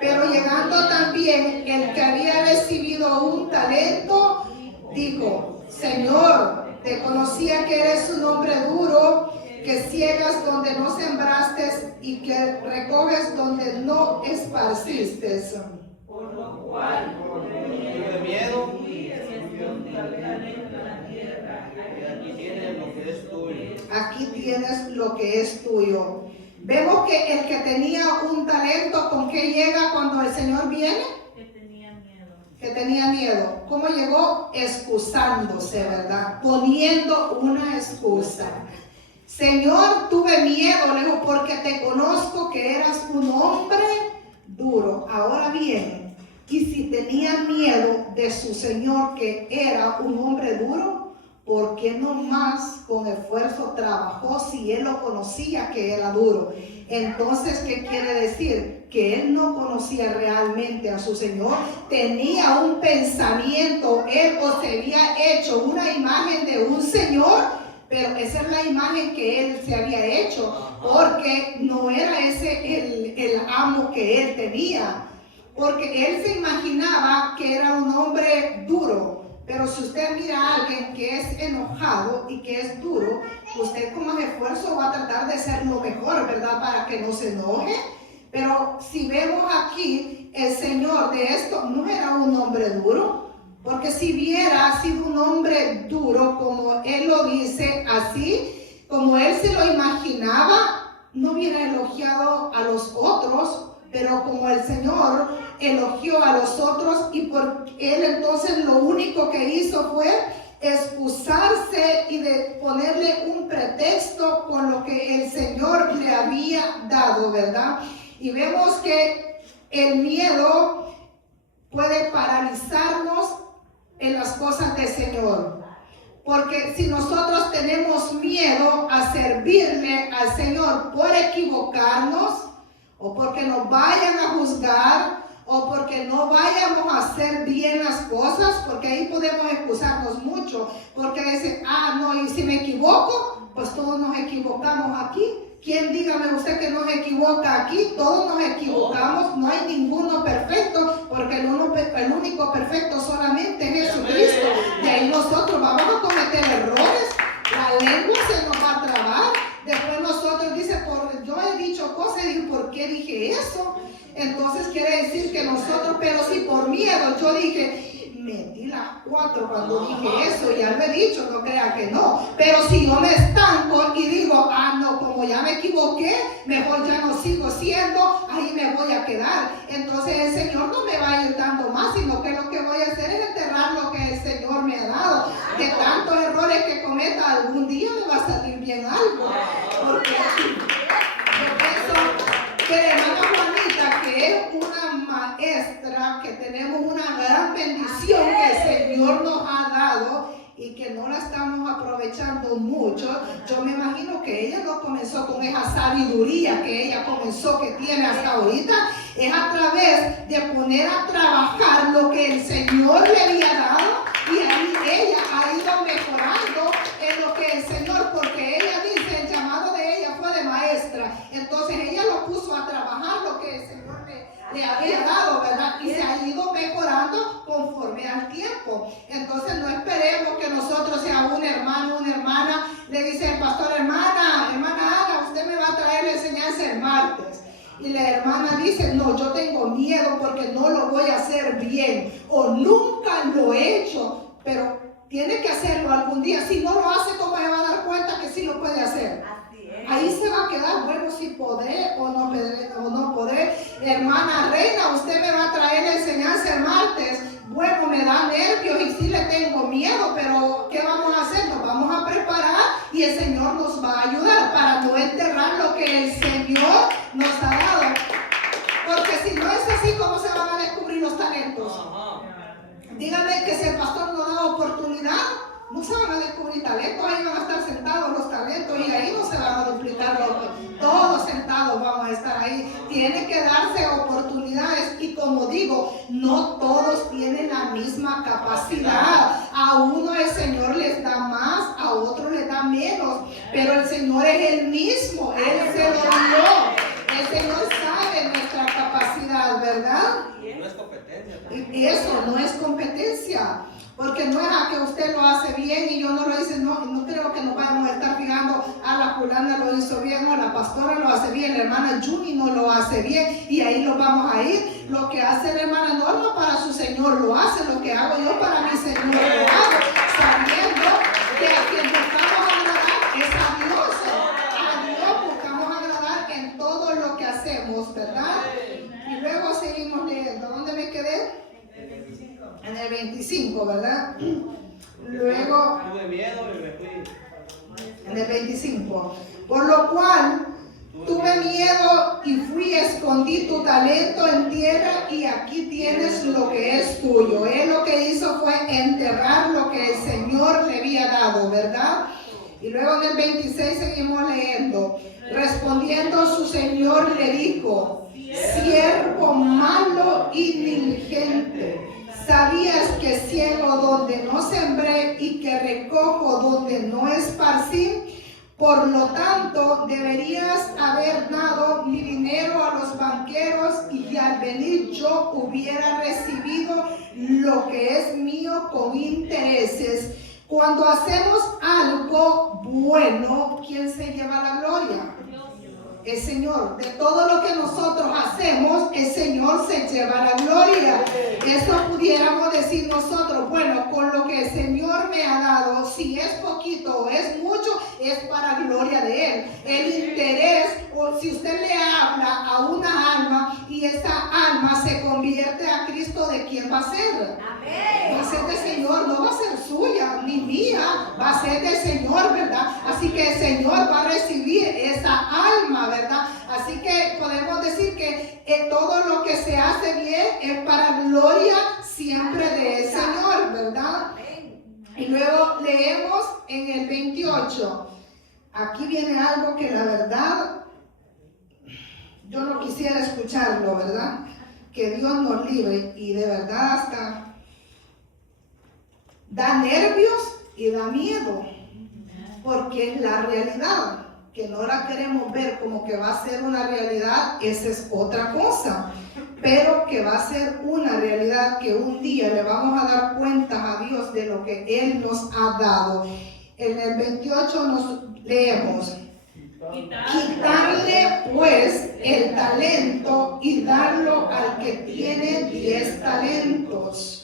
Pero llegando también el que había recibido un talento, dijo: Señor, te conocía que eres un hombre duro, que ciegas donde no sembraste y que recoges donde no esparciste. Por lo cual, de miedo, aquí tienes lo que es tuyo. Vemos que el que tenía un talento, ¿con qué llega cuando el Señor viene? que tenía miedo. Que tenía miedo. ¿Cómo llegó? Excusándose, ¿verdad? Poniendo una excusa. Señor, tuve miedo, le dijo, porque te conozco que eras un hombre duro. Ahora viene. Y si tenía miedo de su Señor, que era un hombre duro, ¿por qué no más con esfuerzo trabajó si él lo conocía que era duro? Entonces, ¿qué quiere decir? Que él no conocía realmente a su Señor. Tenía un pensamiento, él o se había hecho una imagen de un Señor, pero esa es la imagen que él se había hecho, porque no era ese el amo que él tenía, porque él se imaginaba que era un hombre duro. Pero si usted mira a alguien que es enojado y que es duro, usted con más esfuerzo va a tratar de ser lo mejor, ¿verdad? Para que no se enoje. Pero si vemos aquí, el Señor de esto no era un hombre duro, porque si hubiera sido un hombre duro, como Él lo dice así, como Él se lo imaginaba, no hubiera elogiado a los otros. Pero como el Señor elogió a los otros, y por él entonces lo único que hizo fue excusarse y de ponerle un pretexto con lo que el Señor le había dado, ¿verdad? Y vemos que el miedo puede paralizarnos en las cosas del Señor. Porque si nosotros tenemos miedo a servirle al Señor por equivocarnos, o porque nos vayan a juzgar, o porque no vayamos a hacer bien las cosas, porque ahí podemos excusarnos mucho, porque dicen, no, y si me equivoco, pues todos nos equivocamos aquí. ¿Quién, dígame usted, que nos equivoca aquí? Todos nos equivocamos, no hay ninguno perfecto, porque el único perfecto solamente es Jesucristo. Y ahí nosotros vamos a cometer errores, la lengua se nos va a trabar. Después nosotros dice, yo he dicho cosas y digo, ¿por qué dije eso? Entonces quiere decir que nosotros, pero si por miedo yo dije, metí las 4 cuando dije eso, ya lo he dicho, no crea que no. Pero si yo me estanco y digo, no, como ya me equivoqué, mejor ya no sigo siendo, ahí me voy a quedar. Entonces el Señor no me va a ir dando más, sino que lo que voy a hacer es enterrar lo que el Señor me ha dado. De tantos errores que cometa, algún día me va a salir bien algo. Porque yo pienso que hermana Juanita, que es una maestra, que tenemos una gran bendición que el Señor nos ha dado y que no la estamos aprovechando mucho. Yo me imagino que ella no comenzó con esa sabiduría que ella comenzó, que tiene hasta ahorita, es a través de poner a trabajar lo que el Señor le había dado, y ahí ella ha ido mejorando en lo que el Y la hermana dice, no, yo tengo miedo porque no lo voy a hacer bien o nunca lo he hecho, pero tiene que hacerlo algún día. Si no lo hace, ¿cómo se va a dar cuenta que sí lo puede hacer? Ahí se va a quedar, bueno, si podré o no podré. Hermana Reina, usted me va a traer la enseñanza el martes. Bueno, me da nervios y sí le tengo miedo, pero ¿qué vamos a hacer? Nos vamos a preparar y el Señor nos va a ayudar para no enterrar lo que el Señor nos ha dado. Porque si no es así, ¿cómo se van a descubrir los talentos? Díganme que si el pastor nos da oportunidad, no se van a descubrir talentos, ahí van a estar sentados los talentos y ahí no se van a duplicar todos sentados vamos a estar ahí. Tiene que darse oportunidades y como digo, no todos tienen la misma capacidad. A uno el Señor les da más, a otro les da menos, pero el Señor es el mismo, Él se lo dio. El Señor sabe nuestra capacidad, ¿verdad? No es competencia. Y eso no es competencia. Porque no es a que usted lo hace bien y yo no lo hice, no creo que nos vayamos a estar fijando, a la fulana lo hizo bien, o la pastora lo hace bien, la hermana Juni no lo hace bien, y ahí lo vamos a ir. Lo que hace la hermana Norma para su Señor lo hace, lo que hago yo para mi Señor lo hago, sabiendo que a quien buscamos agradar es a Dios buscamos agradar en todo lo que hacemos, ¿verdad? Y luego seguimos leyendo. ¿Dónde me quedé? En el 25, ¿verdad? Luego, Tuve miedo y me fui. en el 25. Por lo cual, tuve miedo y fui, escondí tu talento en tierra y aquí tienes lo que es tuyo. Él lo que hizo fue enterrar lo que el Señor le había dado, ¿verdad? Y luego en el 26 seguimos leyendo. Respondiendo su Señor le dijo, siervo malo y diligente. ¿Sabías que ciego donde no sembré y que recojo donde no esparcí? Por lo tanto, deberías haber dado mi dinero a los banqueros y al venir yo hubiera recibido lo que es mío con intereses. Cuando hacemos algo bueno, ¿quién se lleva la gloria? El Señor. De todo lo que nosotros hacemos, el Señor se lleva la gloria. Eso pudiéramos decir nosotros, bueno, con lo que el Señor me ha dado, si es poquito o es mucho, es para gloria de Él. El interés, o si usted le habla a una alma y esa alma se convierte a Cristo, ¿de quién va a ser? Va a ser del Señor, no va a ser suya ni mía, va a ser del Señor, ¿verdad? Así que el Señor va a recibir esa alma, ¿verdad? Así que podemos decir que todo lo que se hace bien es para gloria siempre del Señor, ¿verdad? Y luego leemos en el 28. Aquí viene algo que la verdad yo no quisiera escucharlo, ¿verdad? Que Dios nos libre y de verdad hasta da nervios y da miedo, porque es la realidad, que no la queremos ver como que va a ser una realidad, esa es otra cosa, pero que va a ser una realidad que un día le vamos a dar cuentas a Dios de lo que Él nos ha dado. En el 28 nos leemos, quitarle pues el talento y darlo al que tiene 10 talentos.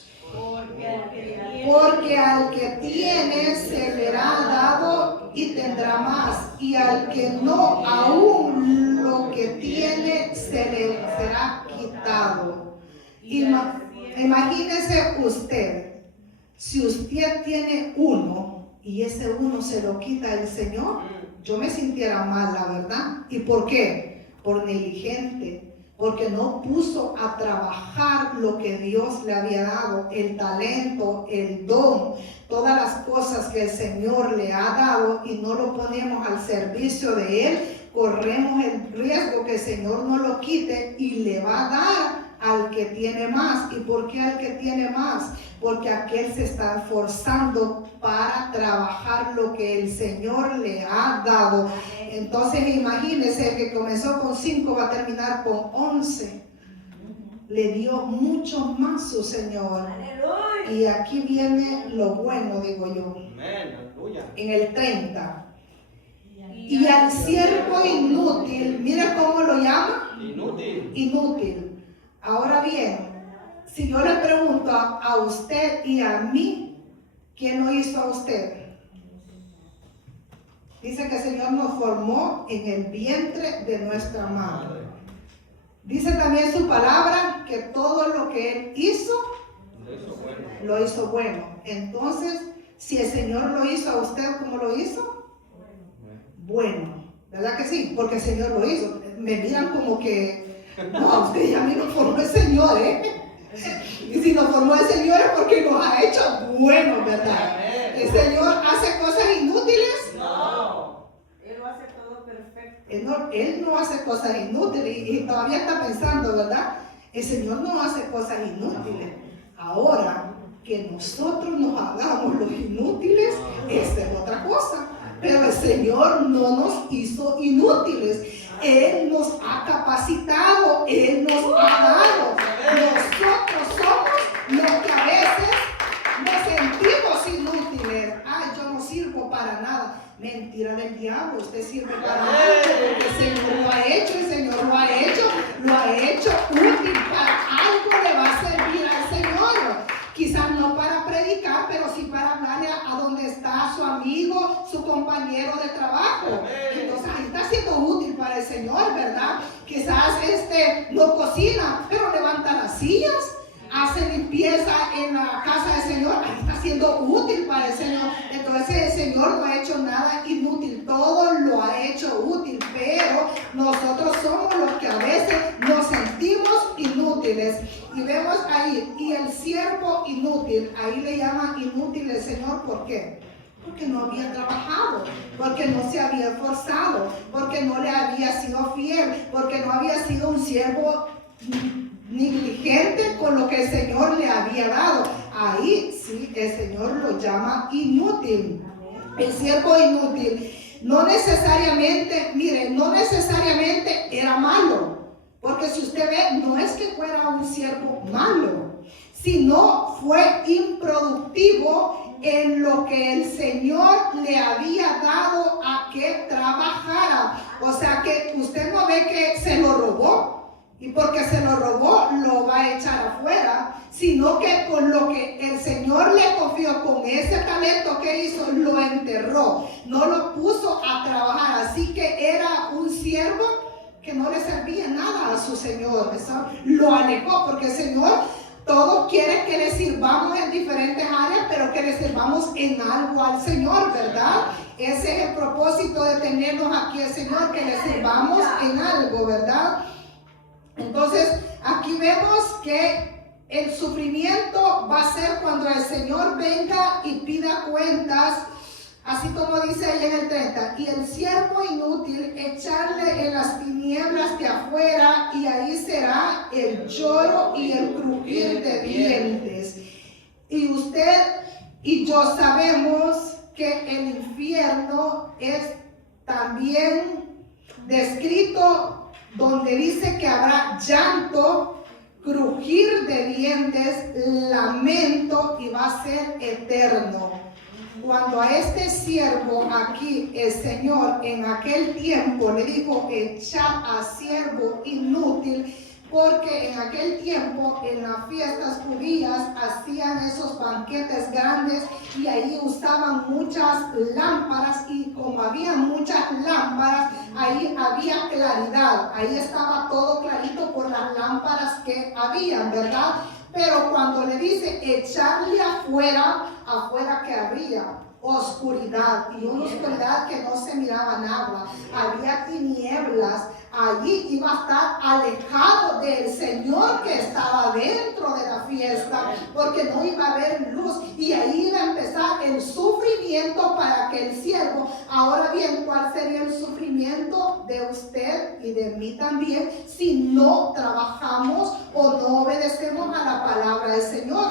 Porque al que tiene se le hará dado y tendrá más, y al que no, aún lo que tiene se le será quitado. Imagínese usted, si usted tiene uno y ese uno se lo quita el Señor, yo me sintiera mal, la verdad. ¿Y por qué? Por negligente. Porque no puso a trabajar lo que Dios le había dado, el talento, el don, todas las cosas que el Señor le ha dado y no lo ponemos al servicio de Él, corremos el riesgo que el Señor no lo quite y le va a dar al que tiene más. ¿Y por qué al que tiene más? Porque aquel se está esforzando para trabajar lo que el Señor le ha dado. Entonces imagínense, el que comenzó con 5 va a terminar con 11. Le dio mucho más su Señor. Y aquí viene lo bueno, digo yo. En el 30. Y al siervo inútil, mira cómo lo llama. Inútil. Inútil. Ahora bien, si yo le pregunto a usted y a mí, ¿quién lo hizo a usted? Dice que el Señor nos formó en el vientre de nuestra madre. Dice también su palabra que todo lo que Él hizo, lo hizo bueno. Entonces, si el Señor lo hizo a usted, ¿cómo lo hizo? Bueno, ¿verdad que sí? Porque el Señor lo hizo. Me miran como que, no, usted y a mí nos formó el Señor, ¿eh? Y si nos formó el Señor es porque nos ha hecho buenos, ¿verdad? ¿El Señor hace cosas inútiles? No. Él lo hace todo perfecto. Él no hace cosas inútiles y todavía está pensando, ¿verdad? El Señor no hace cosas inútiles. Ahora, que nosotros nos hagamos los inútiles, esa es otra cosa. Pero el Señor no nos hizo inútiles. Él nos ha capacitado, Él nos ha dado. Nosotros somos los que a veces nos sentimos inútiles. Ay, yo no sirvo para nada. Mentira del diablo, usted sirve para nada. El Señor lo ha hecho, el Señor lo ha hecho útil. Para algo le va a servir al Señor. Quizás no para predicar, pero sí para hablarle a donde está su amigo, su compañero de trabajo. Entonces ahí está siendo útil para el Señor, ¿verdad? Quizás no cocina, pero levanta las sillas, hace limpieza en la casa del Señor. Ahí está siendo útil para el Señor. Entonces el Señor no ha hecho nada inútil, todo lo ha hecho útil, pero nosotros somos los que a veces nos sentimos inútiles. Y vemos ahí, y el siervo inútil, ahí le llaman inútil el Señor, ¿por qué? Porque no había trabajado, porque no se había esforzado, porque no le había sido fiel, porque no había sido un siervo negligente con lo que el Señor le había dado. Ahí sí, el Señor lo llama inútil. El siervo inútil no necesariamente, miren, no necesariamente era malo. Porque si usted ve, no es que fuera un siervo malo, sino fue improductivo en lo que el Señor le había dado a que trabajara. O sea que usted no ve que se lo robó, y porque se lo robó lo va a echar afuera, sino que con lo que el Señor le confió, con ese talento que hizo, lo enterró, no lo puso a trabajar. Así que era un siervo que no le servía nada a su Señor. Eso lo alejó, porque el Señor todos quieren que le sirvamos en diferentes áreas, pero que le sirvamos en algo al Señor, ¿verdad? Ese es el propósito de tenernos aquí el Señor, que le sirvamos en algo, ¿verdad? Entonces aquí vemos que el sufrimiento va a ser cuando el Señor venga y pida cuentas. Así como dice ahí en el 30, y el siervo inútil echarle en las tinieblas de afuera, y ahí será el lloro y el crujir de dientes. Y usted y yo sabemos que el infierno es también descrito donde dice que habrá llanto, crujir de dientes, lamento, y va a ser eterno. Cuando a este siervo aquí, el Señor en aquel tiempo le dijo echar a siervo inútil, porque en aquel tiempo en las fiestas judías hacían esos banquetes grandes y ahí usaban muchas lámparas, y como había muchas lámparas, ahí había claridad, ahí estaba todo clarito por las lámparas que habían, ¿verdad? Pero cuando le dice echarle afuera, afuera que había oscuridad, y una oscuridad que no se miraba nada, había tinieblas. Allí iba a estar alejado del Señor que estaba dentro de la fiesta, porque no iba a haber luz, y ahí iba a empezar el sufrimiento para que el siervo. Ahora bien, ¿cuál sería el sufrimiento de usted y de mí también si no trabajamos o no obedecemos a la palabra del Señor?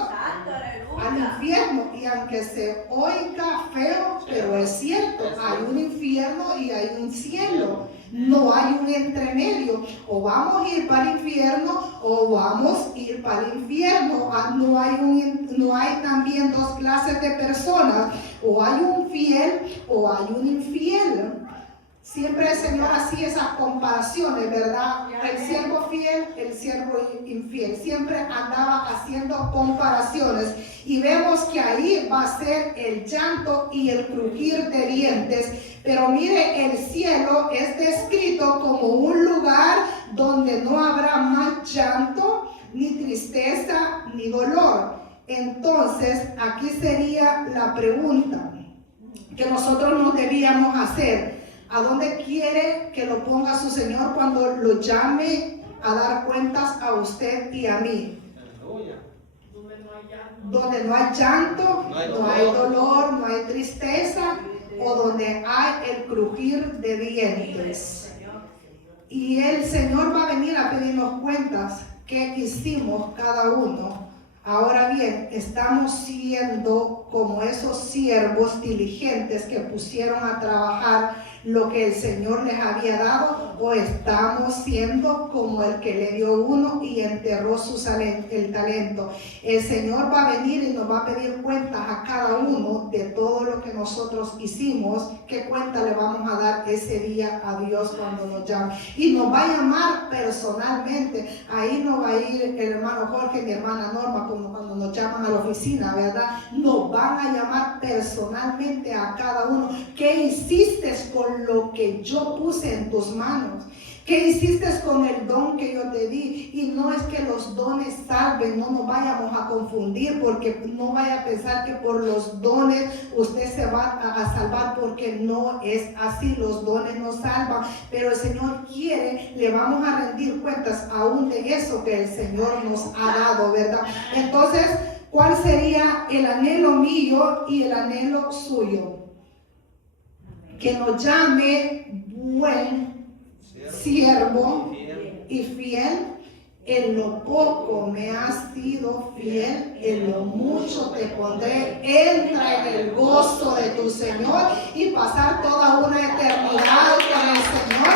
Al infierno. Y aunque se oiga feo, pero es cierto, hay un infierno y hay un cielo. No hay un entremedio, o vamos a ir para el infierno o vamos a ir para el infierno. No hay también dos clases de personas, o hay un fiel o hay un infiel. Siempre el Señor hacía esas comparaciones, ¿verdad? El siervo fiel, el siervo infiel. Siempre andaba haciendo comparaciones. Y vemos que ahí va a ser el llanto y el crujir de dientes. Pero mire, el cielo es descrito como un lugar donde no habrá más llanto, ni tristeza, ni dolor. Entonces, aquí sería la pregunta que nosotros nos debíamos hacer. ¿A dónde quiere que lo ponga su Señor cuando lo llame a dar cuentas a usted y a mí? Donde no hay llanto, no hay dolor, no hay tristeza, o donde hay el crujir de dientes. Y el Señor va a venir a pedirnos cuentas qué hicimos cada uno. Ahora bien, estamos siendo como esos siervos diligentes que pusieron a trabajar lo que el Señor les había dado, o estamos siendo como el que le dio uno y enterró el talento. El Señor va a venir y nos va a pedir cuentas a cada uno de todo lo que nosotros hicimos. ¿Qué cuenta le vamos a dar ese día a Dios cuando nos llame? Y nos va a llamar personalmente. Ahí no va a ir el hermano Jorge y mi hermana Norma como cuando nos llaman a la oficina, ¿verdad? Nos van a llamar personalmente a cada uno. ¿Qué hiciste con lo que yo puse en tus manos? ¿Qué hiciste con el don que yo te di? Y no es que los dones salven, no nos vayamos a confundir, porque no vaya a pensar que por los dones usted se va a salvar, porque no es así. Los dones no salvan, pero el Señor quiere, le vamos a rendir cuentas aún de eso que el Señor nos ha dado, ¿verdad? Entonces, ¿cuál sería el anhelo mío y el anhelo suyo? Que nos llame buen siervo y fiel. En lo poco me has sido fiel, en lo mucho te pondré. Entra en el gozo de tu Señor y pasar toda una eternidad con el Señor,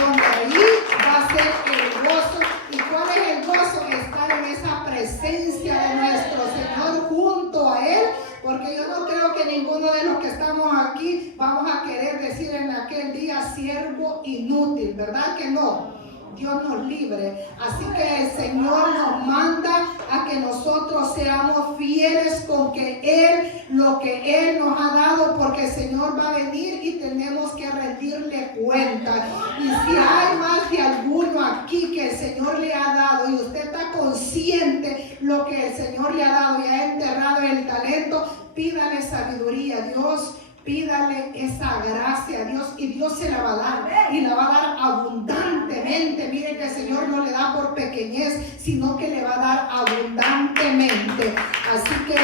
donde ahí va a ser el gozo. ¿Y cuál es el gozo? Estar en esa presencia de nuestro Señor junto a Él. Porque yo no creo que ninguno de los que estamos aquí vamos a querer decir en aquel día siervo inútil, ¿verdad que no? Dios nos libre. Así que el Señor nos manda a que nosotros seamos fieles con que Él, lo que Él nos ha dado, porque el Señor va a venir y tenemos que rendirle cuenta. Y si hay más de alguno aquí que el Señor le ha dado y usted está consciente lo que el Señor le ha dado y ha enterrado el talento, pídale sabiduría a Dios. Pídale esa gracia a Dios y Dios se la va a dar, y la va a dar abundantemente. Mire que el Señor no le da por pequeñez, sino que le va a dar abundantemente. Así que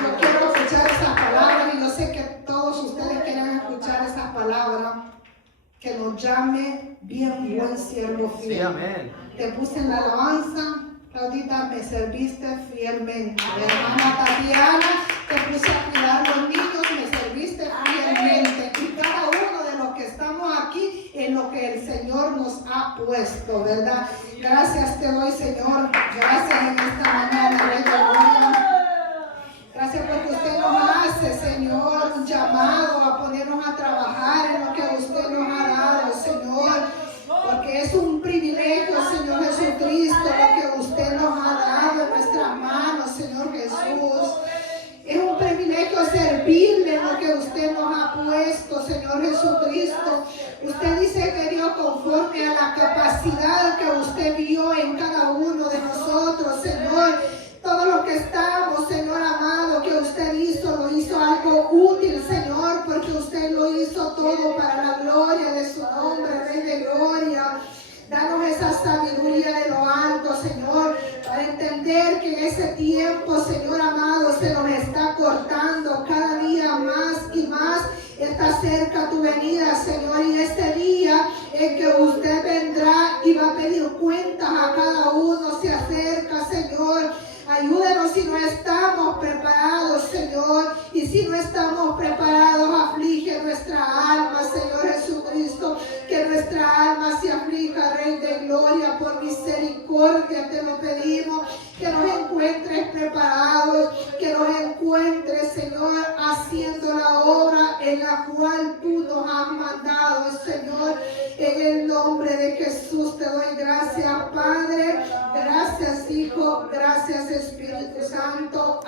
yo quiero escuchar esas palabras, y yo sé que todos ustedes quieren escuchar esas palabras. Que nos llame bien buen siervo fiel. Sí, amén. Te puse en la alabanza, Claudita, me serviste fielmente. Hermana Tatiana, te puse a cuidar los niños, me serviste fielmente. Y cada uno de los que estamos aquí en lo que el Señor nos ha puesto, ¿verdad? Gracias te doy, Señor. Gracias en esta mañana, Rey de Gloria. Gracias porque usted nos hace, Señor, un llamado a ponernos a trabajar en lo que usted nos ha dado, Señor. Porque es un privilegio, Señor Jesucristo, lo que usted nos ha dado en nuestras manos, Señor Jesús. Es un privilegio servirle lo que usted nos ha puesto, Señor Jesucristo. Usted dice que Dios, conforme a la capacidad que usted vio en cada uno de nosotros, Señor, todo lo que estamos, Señor amado, que usted hizo, lo hizo algo útil, Señor, porque usted lo hizo todo para la gloria de su nombre, Rey de Gloria. Danos esa sabiduría de lo alto, Señor, para entender que en ese tiempo, Señor amado, se nos está cortando cada día más y más. Está cerca tu venida, Señor, y ese día en que usted vendrá y va a pedir cuentas a cada uno, se acerca, Señor. Ayúdenos si no estamos preparados, Señor. Y si no estamos preparados, aflige nuestra alma, Señor Jesucristo. Que nuestra alma se aflija, Rey de Gloria, por misericordia te lo pedimos. Que nos encuentres preparados. Que nos encuentres, Señor, haciendo la obra en la cual cual tú nos has mandado, Señor. En el nombre de Jesús te doy gracias, Padre. Gracias, Hijo. Gracias, Espíritu Santo.